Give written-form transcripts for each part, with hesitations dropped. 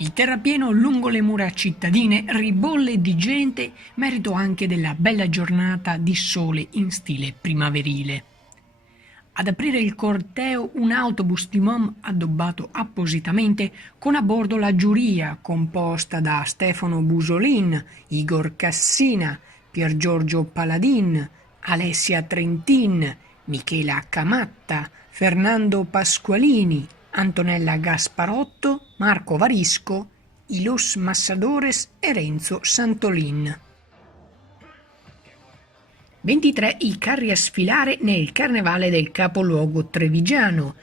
Il terrapieno lungo le mura cittadine ribolle di gente, merito anche della bella giornata di sole in stile primaverile. Ad aprire il corteo un autobus di Mom addobbato appositamente con a bordo la giuria composta da Stefano Busolin, Igor Cassina, Pier Giorgio Paladin, Alessia Trentin, Michela Camatta, Fernando Pasqualini, Antonella Gasparotto, Marco Varisco, Ilos Massadores e Renzo Santolin. 23 i carri a sfilare nel carnevale del capoluogo trevigiano.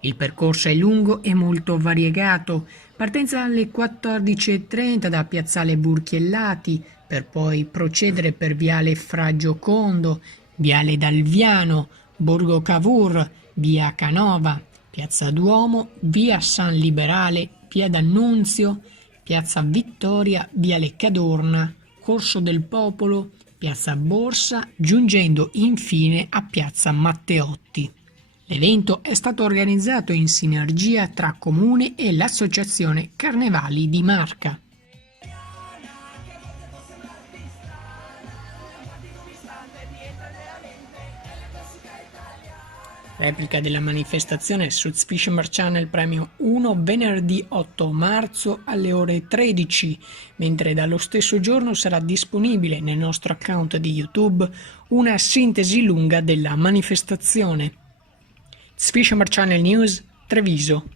Il percorso è lungo e molto variegato, partenza alle 14:30 da Piazzale Burchiellati, per poi procedere per Viale Fra Giocondo, Viale Dalviano, Borgo Cavour, Via Canova, Piazza Duomo, Via San Liberale, Via D'Annunzio, Piazza Vittoria, Viale Cadorna, Corso del Popolo, Piazza Borsa, giungendo infine a Piazza Matteotti. L'evento è stato organizzato in sinergia tra Comune e l'Associazione Carnevali di Marca. Replica della manifestazione su Fisherman Channel Premium 1 venerdì 8 marzo alle ore 13, mentre dallo stesso giorno sarà disponibile nel nostro account di YouTube una sintesi lunga della manifestazione. Fisherman Channel News, Treviso.